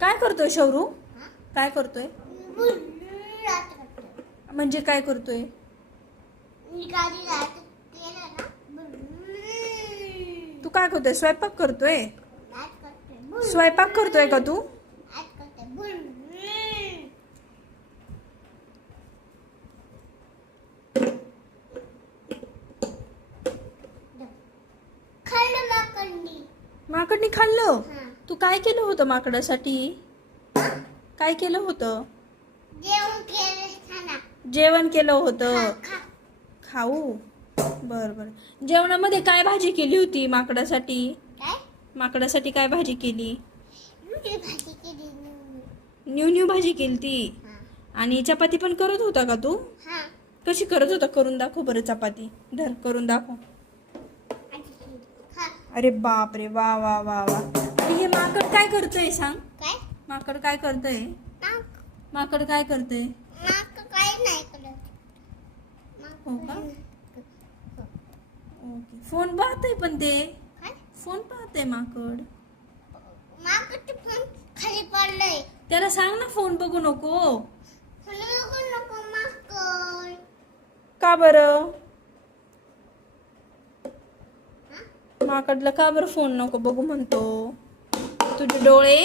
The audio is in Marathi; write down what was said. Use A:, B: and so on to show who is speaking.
A: करतोय शौरू? काय करतोय. म्हणजे काय करतोय. तू काय करतोय स्वयंपाक करतोय. स्वयंपाक करतोय का तू
B: माकडनी.
A: खाल्लं. तू काय केलं होतं माकडासाठी? काय केलं होतं?
B: जेवण केलं
A: होतं. खाऊ? बर बर. जेवणामध्ये काय भाजी केली होती माकडासाठी?
B: काय?
A: माकडासाठी काय भाजी केली. न्यू न्यू. भाजी केली ती. आणि चपाती पण करत होता का तू?
B: हा.
A: कशी करत होता? करून दाखव बरं चपाती. धर करून दाखव. अरे बाप रे वा वा वा वा. आणि हे माकड काय करतंय सांग
B: काय?
A: माकड काय करतंय. माकड काय करतंय
B: काय नाही करत.
A: हो का?
B: नाही.
A: ओके फोन पाहतंय पण ते
B: काय?
A: फोन पाहतंय माकड
B: माकडचं फोन खाली पडलंय.
A: त्याला सांग ना फोन बघू नको
B: खाली बघू नको माकड.
A: का बरं
B: हा?
A: माकडला का बरं फोन नको बघू म्हणतो तुझे डोळे